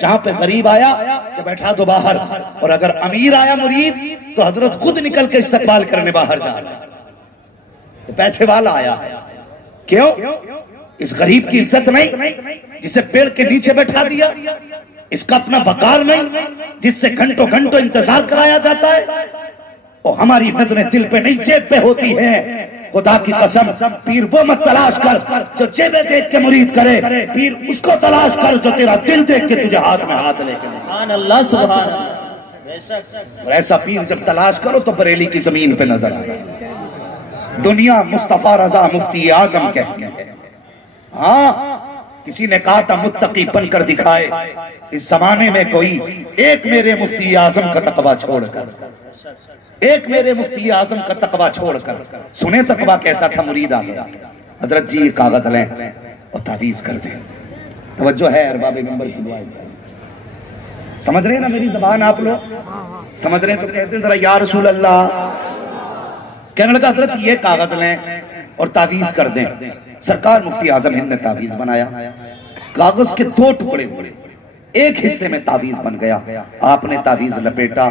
جہاں پہ غریب آیا کہ بیٹھا تو باہر، اور اگر امیر آیا مرید تو حضرت خود نکل کے استقبال کرنے باہر جا رہا ہے۔ پیسے والا آیا، کیوں؟ اس غریب کی عزت نہیں جسے پیڑ کے نیچے بیٹھا دیا، اس کا اپنا وقار نہیں جس سے گھنٹوں گھنٹوں انتظار کرایا جاتا ہے۔ اور ہماری نظریں دل پہ نہیں جیب پہ ہوتی ہیں۔ خدا کی قسم، پیر وہ مت تلاش کر جو جیبیں دیکھ کے مرید کرے، پیر اس کو تلاش کر جو تیرا دل دیکھ کے تجھے ہاتھ میں ہاتھ لے کے۔ سبحان اللہ سبحان اللہ۔ اور ایسا پیر جب تلاش کرو تو بریلی کی زمین پہ نظر آئے۔ دنیا مصطفیٰ رضا مفتی اعظم کہتی ہے۔ ہاں، کسی نے کہا تھا متقی بن کر دکھائے اس زمانے میں کوئی، ایک میرے مفتی اعظم کا تقویٰ چھوڑ کر، ایک میرے مفتی اعظم کا تقویٰ چھوڑ کر۔ سنے تقویٰ کیسا تھا؟ مرید آ گیا، حضرت جی کاغذ لیں اور تعویذ کر دیں۔ توجہ ہے ارباب منبر کی دعائیں چاہیے۔ سمجھ رہے ہیں نا میری زبان آپ لوگ؟ سمجھ رہے ہیں تو کہتے ہیں ذرا یا رسول اللہ۔ کہنے لگا حضرت یہ کاغذ لیں اور تعویذ کر دیں۔ سرکار مفتی اعظم ہند نے تعویذ بنایا، کاغذ کے دو ٹکڑے ہوئے، ایک حصے میں تعویذ بن گیا۔ آپ نے تعویذ لپیٹا،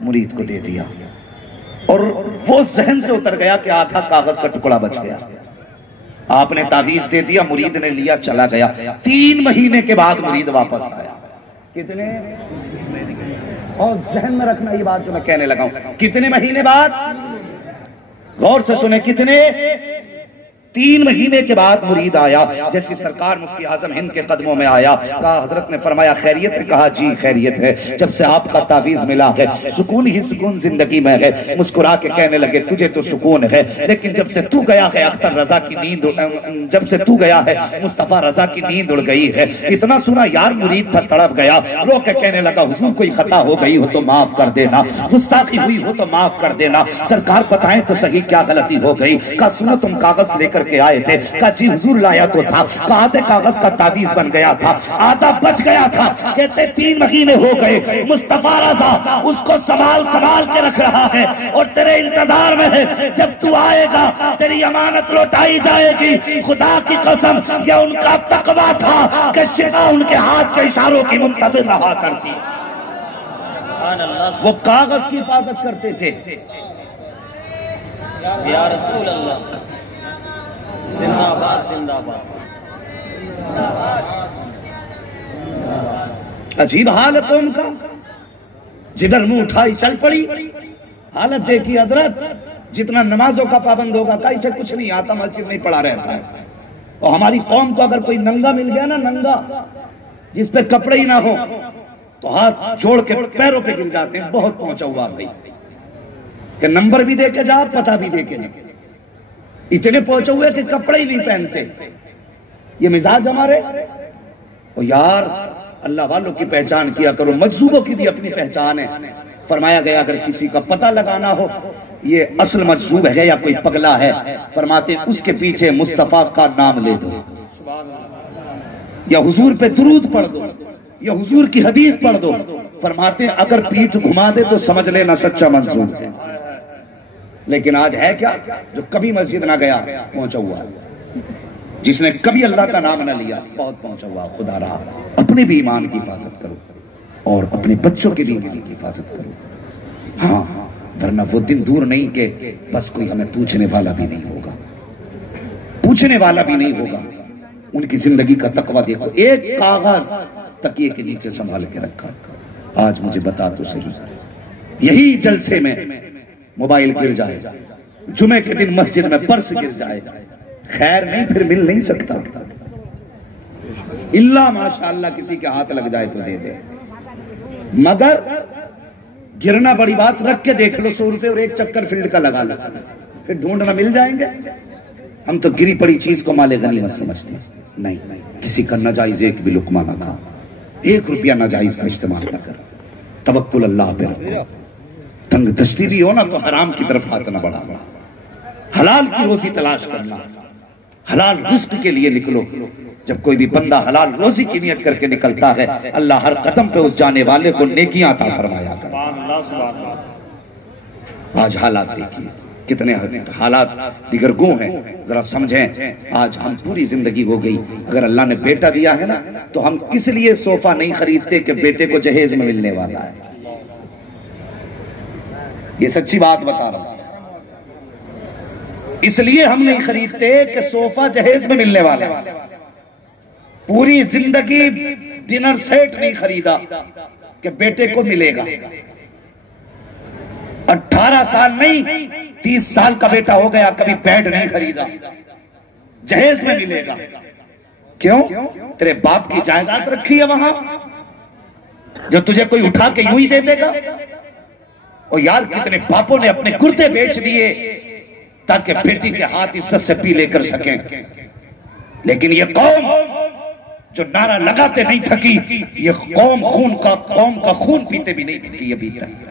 مرید کو دے دیا، اور وہ ذہن سے اتر گیا کہ آدھا کاغذ کا ٹکڑا بچ گیا۔ آپ نے تعویذ دے دیا، مرید نے لیا، چلا گیا۔ 3 مہینے کے بعد مرید واپس آیا۔ کتنے؟ اور ذہن میں رکھنا یہ بات جو میں کہنے لگا ہوں، کتنے مہینے بعد؟ غور سے سنیں، کتنے؟ 3 مہینے کے بعد مرید آیا۔ جیسے سرکار مفتی اعظم ہند کے قدموں میں آیا، کہا حضرت نے فرمایا خیریت ہے؟ کہا جی خیریت ہے، جب سے آپ کا تعویذ ملا ہے سکون ہی سکون زندگی میں ہے۔ مسکرا کے کہنے لگے تجھے تو سکون ہے، لیکن جب سے تو گیا ہے اختر رضا کی نیند، جب سے تو گیا ہے مصطفیٰ رضا کی نیند اڑ گئی ہے۔ اتنا سنا یار مرید تھا، تڑپ گیا، رو کے کہنے لگا حضور کوئی خطا ہو گئی ہو تو معاف کر دینا، گستاخی ہوئی ہو تو معاف کر دینا، سرکار بتائیں تو صحیح کیا غلطی ہو گئی؟ کہا سنو تم کاغذ لے کر کے آئے تھے؟ کہا جی حضور لایا تو تھا، کہا آدھے کاغذ کا تعویذ بن گیا تھا، آدھا بچ گیا تھا۔ کہتے 3 مہینے ہو گئے، مصطفیٰ رضا اس کو سنبھال کے رکھ رہا ہے اور تیرے انتظار میں ہے، جب تو آئے گا تیری امانت لوٹائی جائے گی۔ خدا کی قسم یہ ان کا تقویٰ تھا کہ شفا ان کے ہاتھ کے اشاروں کی منتظر رہا کرتی۔ وہ کاغذ کی حفاظت کرتے تھے۔ یا رسول اللہ، زندہ باد زندہ باد۔ عجیب حال ہے قوم کا، جدھر منہ اٹھائی چل پڑی۔ حالت دیکھی حضرت، جتنا نمازوں کا پابند ہوگا کہیں سے کچھ نہیں آتا، مسجد نہیں پڑھا رہتا ہے۔ اور ہماری قوم کو اگر کوئی ننگا مل گیا نا، ننگا جس پہ کپڑے ہی نہ ہو تو ہاتھ جوڑ کے پیروں پہ گر جاتے ہیں۔ بہت پہنچا ہوا بھائی کہ نمبر بھی دے کے جا، پتہ بھی دے کے نہیں، اتنے پہنچے ہوئے کہ کپڑے ہی نہیں پہنتے۔ یہ مزاج ہمارے۔ اور یار اللہ والوں کی پہچان کیا کرو، مجذوبوں کی بھی اپنی پہچان ہے۔ فرمایا گیا اگر کسی کا پتہ لگانا ہو یہ اصل مجذوب ہے یا کوئی پگلا ہے، فرماتے اس کے پیچھے مصطفیٰ کا نام لے دو، یا حضور پہ درود پڑھ دو، یا حضور کی حدیث پڑھ دو۔ فرماتے اگر پیٹھ گھما دے تو سمجھ لینا سچا مجذوب ہے۔ لیکن آج ہے کیا؟ جو کبھی مسجد نہ گیا پہنچا ہوا، جس نے کبھی اللہ کا نام نہ لیا بہت پہنچا ہوا۔ خدا رہا اپنے بھی ایمان کی حفاظت کرو اور اپنے بچوں کے بھی ایمان کی حفاظت کرو۔ ہاں، ورنہ وہ دن دور نہیں کہ بس کوئی ہمیں پوچھنے والا بھی نہیں ہوگا، پوچھنے والا بھی نہیں ہوگا۔ ان کی زندگی کا تقویٰ دیکھو، ایک کاغذ تکیے کے نیچے سنبھال کے رکھا۔ آج مجھے بتا تو صحیح، یہی جلسے میں موبائل گر جائے، جمعے کے دن مسجد میں پرس گر جائے، خیر نہیں پھر مل نہیں سکتا، اللہ ماشاءاللہ کسی کے ہاتھ لگ جائے تو دے دے، مگر گرنا بڑی بات، رکھ کے دیکھ لو 100 روپے اور ایک چکر فیلڈ کا لگا لو، پھر ڈھونڈنا مل جائیں گے۔ ہم تو گری پڑی چیز کو مال غنیمت سمجھتے ہیں، نہیں، کسی کا ناجائز ایک بھی لقمہ نہ کھا، 1 روپیہ ناجائز کا استعمال نہ کر، توکل اللہ پہ رکھو۔ تنگ دستی بھی ہو نا تو حرام کی طرف ہاتھ نہ بڑھانا، حلال کی روزی تلاش کرنا، حلال رزق کے لیے نکلو۔ جب کوئی بھی بندہ حلال روزی کی نیت کر کے نکلتا ہے، اللہ ہر قدم پہ اس جانے والے کو نیکیاں عطا فرمایا کرتا ہے۔ آج حالات دیکھیے، کتنے حالات دیگر گو ہیں، ذرا سمجھیں۔ آج ہم پوری زندگی ہو گئی، اگر اللہ نے بیٹا دیا ہے نا تو ہم اس لیے صوفہ نہیں خریدتے کہ بیٹے کو جہیز میں ملنے والا ہے، یہ سچی بات بتا رہا ہوں۔ اس لیے ہم نہیں خریدتے کہ صوفہ جہیز میں ملنے والا ہے۔ پوری زندگی ڈنر سیٹ نہیں خریدا کہ بیٹے کو ملے گا۔ 18 سال نہیں 30 سال کا بیٹا ہو گیا، کبھی بیڈ نہیں خریدا، جہیز میں ملے گا۔ کیوں؟ تیرے باپ کی جائیداد رکھی ہے وہاں جو تجھے کوئی اٹھا کے یوں ہی دے دے گا؟ اور یار کتنے باپوں نے اپنے کرتے بیچ دیے تاکہ بیٹی کے ہاتھ عزت سے پی لے کر سکیں، لیکن یہ قوم جو نعرہ لگاتے نہیں تھکی، یہ قوم کا خون پیتے بھی نہیں تھکی ابھی تک۔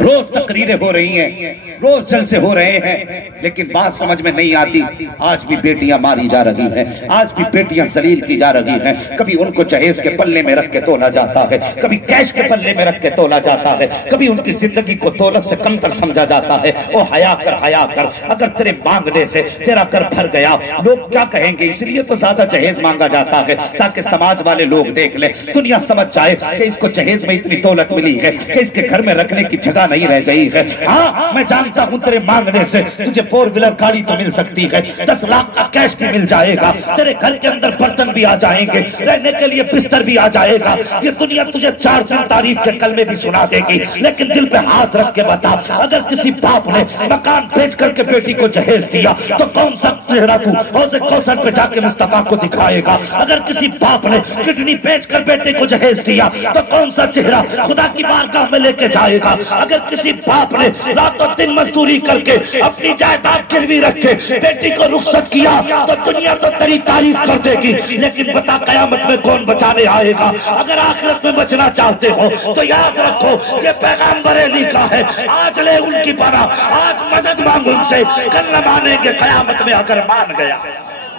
روز تقریریں ہو رہی ہیں، روز جلسے ہو رہے ہیں، لیکن بات سمجھ میں نہیں آتی۔ آج بھی بیٹیاں ماری جا رہی ہیں، آج بھی بیٹیاں ذلیل کی جا رہی ہیں۔ کبھی ان کو جہیز کے پلے میں رکھ کے تولا جاتا ہے، کبھی کیش کے پلے میں رکھ کے تولا جاتا ہے، کبھی ان کی زندگی کو دولت سے کمتر سمجھا جاتا ہے۔ او حیا کر، حیا کر، اگر تیرے مانگنے سے تیرا گھر بھر گیا لوگ کیا کہیں گے؟ اس لیے تو زیادہ جہیز مانگا جاتا ہے تاکہ سماج والے لوگ دیکھ لیں، دنیا سمجھ جائے کہ اس کو جہیز میں اتنی دولت ملی ہے کہ اس کے گھر میں رکھنے کی جگہ نہیں رہ گئی ہے۔ ہاں میں جانتا ہوں تیرے مانگنے سے تجھے 4 ویلر گاڑی تو مل سکتی ہے، 10 لاکھ کا کیش بھی مل جائے گا، تیرے گھر کے اندر برتن بھی آ جائیں گے، رہنے کے لیے بستر بھی آ جائے گا، یہ دنیا تجھے 4 دن تعریف کے کلمے بھی سنا دے گی، لیکن دل پہ ہاتھ رکھ کے بتا، اگر کسی باپ نے مکان بیچ کر کے بیٹی کو جہیز دیا تو کون سا چہرہ تو حوض کوثر پہ جا کے مصطفیٰ کو دکھائے گا؟ اگر کسی باپ نے کڈنی بیچ کر بیٹے کو جہیز دیا تو کون سا چہرہ خدا کی بارگاہ میں لے کے جائے گا؟ اگر کسی باپ نے رات و دن مزدوری کر کے اپنی جائیداد گروی رکھ کے بیٹی کو رخصت کیا تو دنیا تو تیری تعریف کر دے گی، لیکن بتا قیامت میں کون بچانے آئے گا؟ اگر آخرت میں بچنا چاہتے ہو تو یاد رکھو یہ پیغام بریلی کا ہے، آج لے ان کی پناہ، آج مدد مانگ ان سے، کل نہ مانیں گے قیامت میں اگر مان گیا۔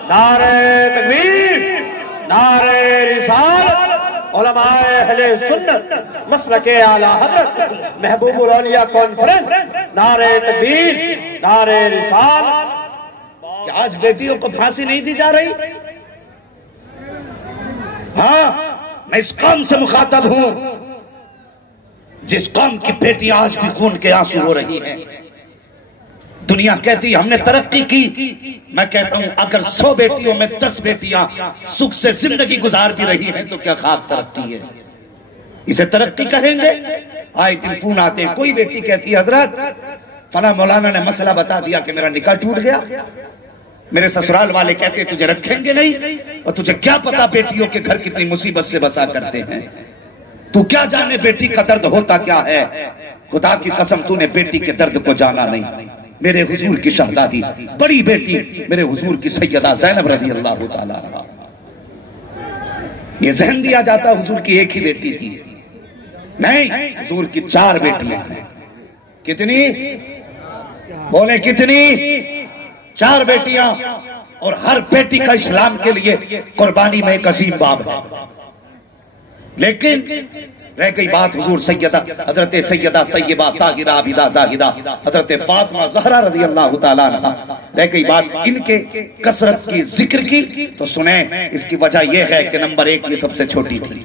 نعرہ تکبیر، نعرہ رسالت، علماء اہل سنت، مسلک اعلی حضرت، محبوب الاولیاء کانفرنس، نعرہ تکبیر، نعرہ رسالت۔ کہ آج بیٹیوں کو پھانسی نہیں دی جا رہی؟ ہاں میں اس قوم سے مخاطب ہوں جس قوم کی بیٹیاں آج بھی خون کے آنسو ہو رہی ہیں۔ دنیا کہتی ہم نے ترقی کی، میں کہتا ہوں اگر 100 بیٹیوں میں 10 بیٹیاں سکھ سے زندگی گزار بھی رہی ہیں تو کیا خاک ترقی ہے؟ اسے ترقی کہیں گے؟ آئے دن فون آتے ہیں، کوئی بیٹی کہتی ہے حضرت فلاں مولانا نے مسئلہ بتا دیا کہ میرا نکاح ٹوٹ گیا، میرے سسرال والے کہتے ہیں تجھے رکھیں گے نہیں، اور تجھے کیا پتا بیٹیوں کے گھر کتنی مصیبت سے بسا کرتے ہیں، تو کیا جانے بیٹی کا درد ہوتا کیا ہے؟ خدا کی قسم تو نے بیٹی کے درد کو جانا نہیں۔ میرے حضور کی شہزادی بڑی بیٹی میرے حضور کی سیدہ زینب رضی اللہ تعالیٰ عنہا، یہ ذہن دیا جاتا حضور کی ایک ہی بیٹی تھی، نہیں حضور کی 4 بیٹیاں ہیں۔ کتنی؟ بولے کتنی؟ 4 بیٹیاں، اور ہر بیٹی کا اسلام کے لیے قربانی میں ایک عظیم باب ہے۔ لیکن رہ گئی بات حضور سیدہ حضرت سیدہ طیبہ طاہرہ عابدہ زاہدہ حضرت فاطمہ زہرا رضی اللہ تعالیٰ عنہ، رہ گئی بات ان کے کثرت کی ذکر کی، تو سنیں اس کی وجہ یہ ہے کہ نمبر 1 یہ سب سے چھوٹی تھی،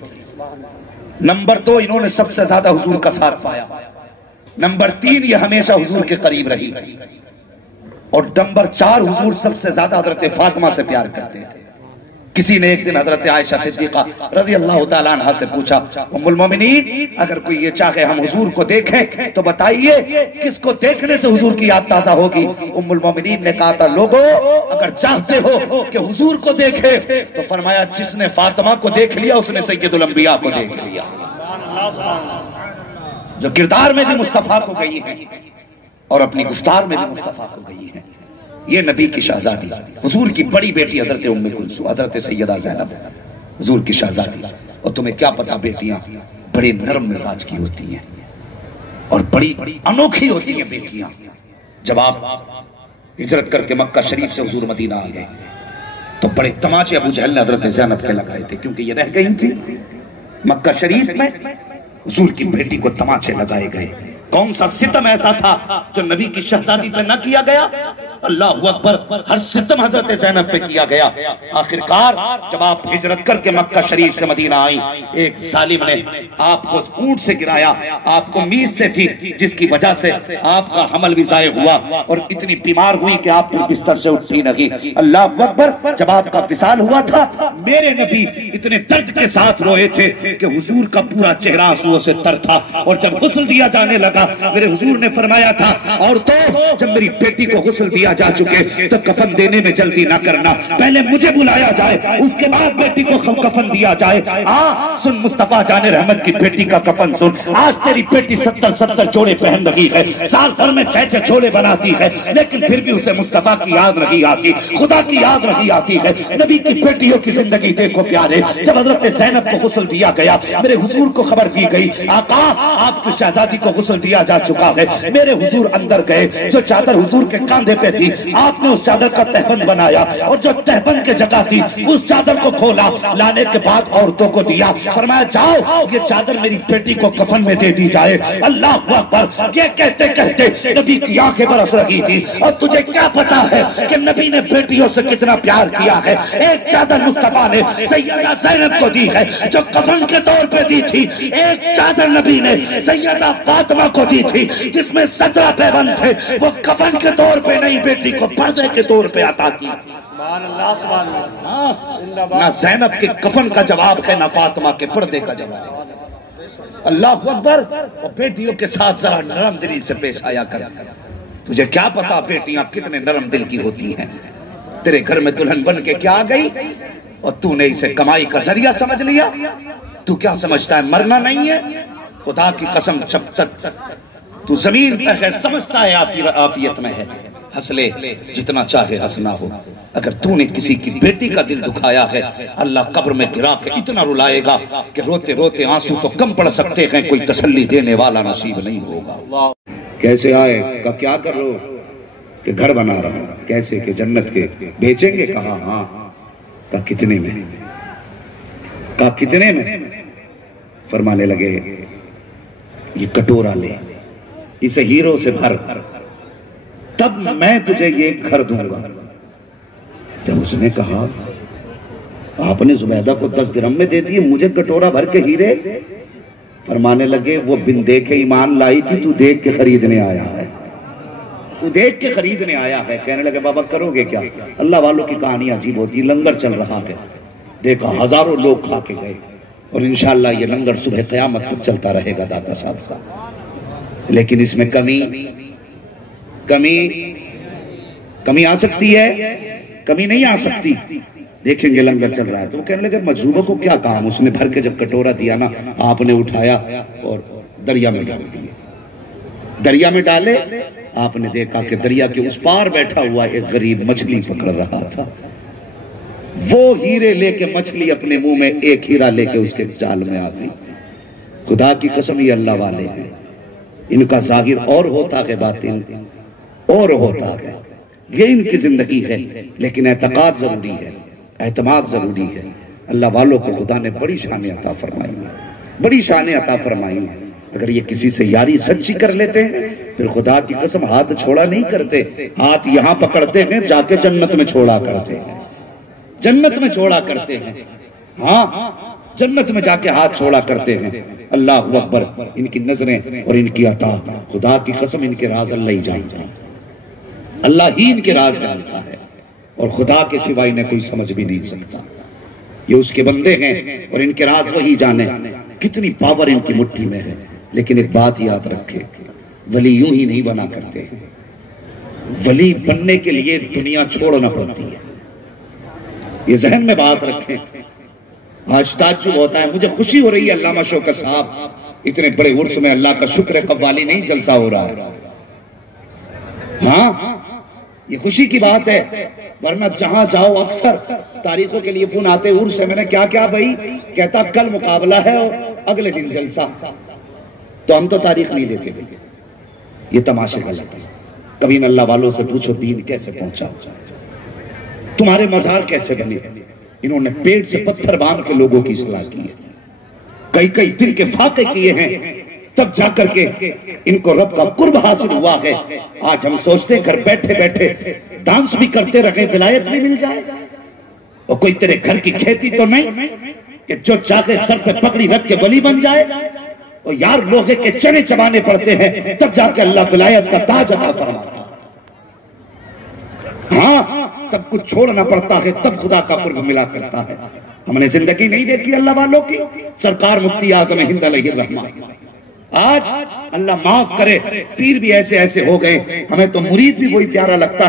نمبر 2 انہوں نے سب سے زیادہ حضور کا ساتھ پایا، نمبر 3 یہ ہمیشہ حضور کے قریب رہی، اور نمبر 4 حضور سب سے زیادہ حضرت فاطمہ سے پیار کرتے تھے۔ کسی نے ایک دن حضرت عائشہ صدیقہ رضی اللہ تعالیٰ عنہ سے پوچھا ام المومنین اگر کوئی یہ چاہے ہم حضور کو دیکھیں تو بتائیے کس کو دیکھنے سے حضور کی یاد تازہ ہوگی؟ ام المومنین نے کہا تھا لوگو اگر چاہتے ہو کہ حضور کو دیکھے تو فرمایا جس نے فاطمہ کو دیکھ لیا اس نے سید الانبیاء کو دیکھ لیا، جو کردار میں بھی مصطفیٰ کو گئی ہے اور اپنی گفتار میں بھی مصطفیٰ کو گئی ہے۔ یہ نبی کی شہزادی حضور کی بڑی بیٹی حضرت ام کلثوم حضرت سیدہ زینب حضور کی شہزادی، اور تمہیں کیا پتا بیٹیاں بڑے نرم مزاج کی ہوتی ہیں اور بڑی انوکھی ہوتی ہیں بیٹیاں۔ جب آپ ہجرت کر کے مکہ شریف سے حضور مدینہ آ گئے تو بڑے تماچے ابو جہل نے حضرت زینب کے لگائے تھے، کیونکہ یہ رہ گئی تھی مکہ شریف میں، حضور کی بیٹی کو تماچے لگائے گئے، کون سا ستم ایسا تھا جو نبی کی شہزادی پہ نہ کیا گیا؟ اللہ اکبر، ہر ستم حضرت زینب پہ کیا گیا۔ آخرکار جب آپ ہجرت کر کے مکہ شریف سے مدینہ آئیں، ایک ظالم نے آپ کو اونٹ سے گرایا، آپ کو میز سے تھی جس کی وجہ سے آپ کا حمل بھی ضائع ہوا اور اتنی بیمار ہوئی کہ آپ پھر بستر سے اٹھی نہیں۔ اللہ اکبر، جب آپ کا وصال ہوا تھا میرے نبی اتنے درد کے ساتھ روئے تھے کہ حضور کا پورا چہرہ آنسوؤں سے تر تھا، اور جب غسل دیا جانے لگا میرے حضور نے فرمایا تھا عورتوں جب میری بیٹی کو غسل دیا جا چکے تو کفن دینے میں جلدی نہ کرنا، پہلے مجھے بلایا جائے اس کے بعد بیٹی کو کفن دیا جائے۔ سن مصطفیٰ جان رحمت کی بیٹی کا کفن سن، آج تیری بیٹی 70 جوڑے پہن رہی ہے، سال بھر میں 6 جوڑے بناتی ہے، لیکن پھر بھی اسے مصطفیٰ کی یاد نہیں آتی، خدا کی یاد نہیں آتی ہے۔ نبی کی بیٹیوں کی زندگی دیکھو پیارے، جب حضرت زینب کو غسل دیا گیا میرے حضور کو خبر دی گئی آقا آپ کی شہزادی کو غسل دیا جا چکا ہے۔ میرے حضور اندر گئے، جو چادر حضور کے کاندھے پہ تھی آپ نے اس چادر کا تہبند بنایا اور جو تہبند کے جگہ تھی اس چادر کو کھولا، لانے کے بعد عورتوں کو دیا، فرمایا جاؤ یہ چادر میری بیٹی کو کفن میں دے دی جائے۔ اللہ اکبر، یہ کہتے کہتے نبی کی آنکھیں برس رہی تھی، اور تجھے کیا پتا ہے کہ نبی نے بیٹیوں سے کتنا پیار کیا ہے؟ ایک چادر مصطفیٰ نے سیدہ زینب کو دی ہے جو کفن کے طور پہ دی تھی، ایک چادر نبی نے سیدہ فاطمہ کو دی تھی جس میں 17 پیبند تھے، وہ کفن کے طور پہ نہیں بیٹی کو پردے کے طور پہ عطا کی۔ سبحان اللہ سبحان اللہ۔ نہ زینب کے کفن کا جواب ہے نہ فاطمہ کے پردے کا جواب۔ اللہ اکبر، اور بیٹیوں کے ساتھ ذرا نرم دلی سے پیش آیا کر۔ تجھے کیا پتا بیٹیاں کتنے نرم دل کی ہوتی ہیں؟ تیرے گھر میں دلہن بن کے کیا آ گئی اور تو نے اسے کمائی کا ذریعہ سمجھ لیا؟ تو کیا سمجھتا ہے مرنا نہیں ہے؟ خدا کی قسم جب تک تو زمین پہ ہے سمجھتا ہے عافیت میں ہے، ہنس لے جتنا چاہے ہنسنا ہو۔ اگر تو نے کسی کی بیٹی کا دل دکھایا ہے اللہ قبر میں گرا کے اتنا رلائے گا کہ روتے روتے آنسو تو کم پڑ سکتے ہیں، کوئی تسلی دینے والا نصیب نہیں ہوگا۔ کیسے آئے کا کیا کر رہو کہ گھر بنا رہا، کیسے کہ جنت کے بیچیں گے؟ کہا ہاں۔ کا کتنے میں؟ کا کتنے میں؟ فرمانے لگے یہ کٹورا لے، اسے ہیروں سے بھر، تب میں تجھے یہ گھر دوں گا۔ جب اس نے کہا آپ نے زبیدہ کو 10 درہم میں دے دیے، مجھے کٹورا بھر کے ہیرے؟ فرمانے لگے وہ بن دیکھے ایمان لائی تھی، تو دیکھ کے خریدنے آیا ہے، تو دیکھ کے خریدنے آیا ہے۔ کہنے لگے بابا کرو گے کیا؟ اللہ والوں کی کہانی عجیب ہوتی، لنگر چل رہا ہے، دیکھا ہزاروں لوگ کھا کے گئے، اور انشاءاللہ یہ لنگر صبح قیامت تک چلتا رہے گا داتا صاحب کا۔ لیکن اس میں کمی آ سکتی ہے؟ کمی نہیں آ سکتی۔ دیکھیں گے لنگر چل رہا ہے تو وہ کہنے لگے مجذوبوں کو کیا کام؟ اس نے بھر کے جب کٹورا دیا نا آپ نے اٹھایا اور دریا میں ڈال دیے۔ دریا میں ڈالے، آپ نے دیکھا کہ دریا کے اس پار بیٹھا ہوا ایک غریب مچھلی پکڑ رہا تھا، وہ ہیرے لے کے مچھلی اپنے منہ میں ایک ہیرا لے کے اس کے جال میں آ گئی۔ خدا کی قسم یہ اللہ والے ہیں، ان کا ظاہر اور ہوتا ہے باطن اور ہوتا ہے، یہ ان کی زندگی ہے، لیکن اعتقاد ضروری ہے، اعتماد ضروری ہے۔ اللہ والوں کو خدا نے بڑی شان عطا فرمائی ہے، بڑی شان عطا فرمائی ہے۔ اگر یہ کسی سے یاری سچی کر لیتے ہیں پھر خدا کی قسم ہاتھ چھوڑا نہیں کرتے، ہاتھ یہاں پکڑتے ہیں جا کے جنت میں چھوڑا کرتے ہیں، جنت میں چھوڑا کرتے ہیں، ہاں جنت میں جا کے ہاتھ چھوڑا کرتے ہیں۔ اللہ اکبر، ان کی نظریں اور ان کی عطا، خدا کی قسم ان کے راز اللہ ہی جانتا ہے، اللہ ہی ان کے راز جانتا ہے، اور خدا کے سوا انہیں کوئی سمجھ بھی نہیں سکتا۔ یہ اس کے بندے ہیں اور ان کے راز وہی جانے، کتنی پاور ان کی مٹھی میں ہے۔ لیکن ایک بات یاد رکھے، ولی یوں ہی نہیں بنا کرتے، ولی بننے کے لیے دنیا چھوڑنا پڑتی ہے، یہ ذہن میں بات رکھیں۔ آج تعجب ہوتا ہے، مجھے خوشی ہو رہی ہے علامہ شوکت صاحب اتنے بڑے عرس میں، اللہ کا شکر ہے قوالی نہیں جلسہ ہو رہا ہے، ہاں یہ خوشی کی بات ہے، ورنہ جہاں جاؤ اکثر تاریخوں کے لیے فون آتے عرس ہے، میں نے کیا کیا بھائی؟ کہتا کل مقابلہ ہے اور اگلے دن جلسہ، تو ہم تو تاریخ نہیں دیتے، یہ تماشے غلط ہے۔ کبھی ان اللہ والوں سے پوچھو دین کیسے پہنچا، تمہارے مزار کیسے بنے؟ انہوں نے پیٹ سے پتھر باندھ کے لوگوں کی اصلاح کی ہے، کئی دن کے فاقے کیے ہیں تب جا کر کے ان کو رب کا قرب حاصل ہوا ہے۔ آج ہم سوچتے ہیں گھر بیٹھے بیٹھے ڈانس بھی کرتے رہیں ولایت بھی مل جائے، اور کوئی تیرے گھر کی کھیتی تو نہیں کہ جو چاہے سر پہ پکڑی رکھ کے ولی بن جائے۔ اور یار لوہے کے چنے چبانے پڑتے ہیں تب جا کے اللہ ولایت کا تاج عطا فرماتا ہے۔ ہاں سب کچھ چھوڑنا پڑتا ہے تب خدا کا قرب ملا کرتا ہے۔ ہم نے زندگی نہیں دیکھی اللہ والوں کی، سرکار مفتی اعظم ہند علیہ الرحمہ۔ آج اللہ معاف کرے پیر بھی ایسے ایسے ہو گئے، ہمیں تو مرید بھی وہی پیارا لگتا ہے۔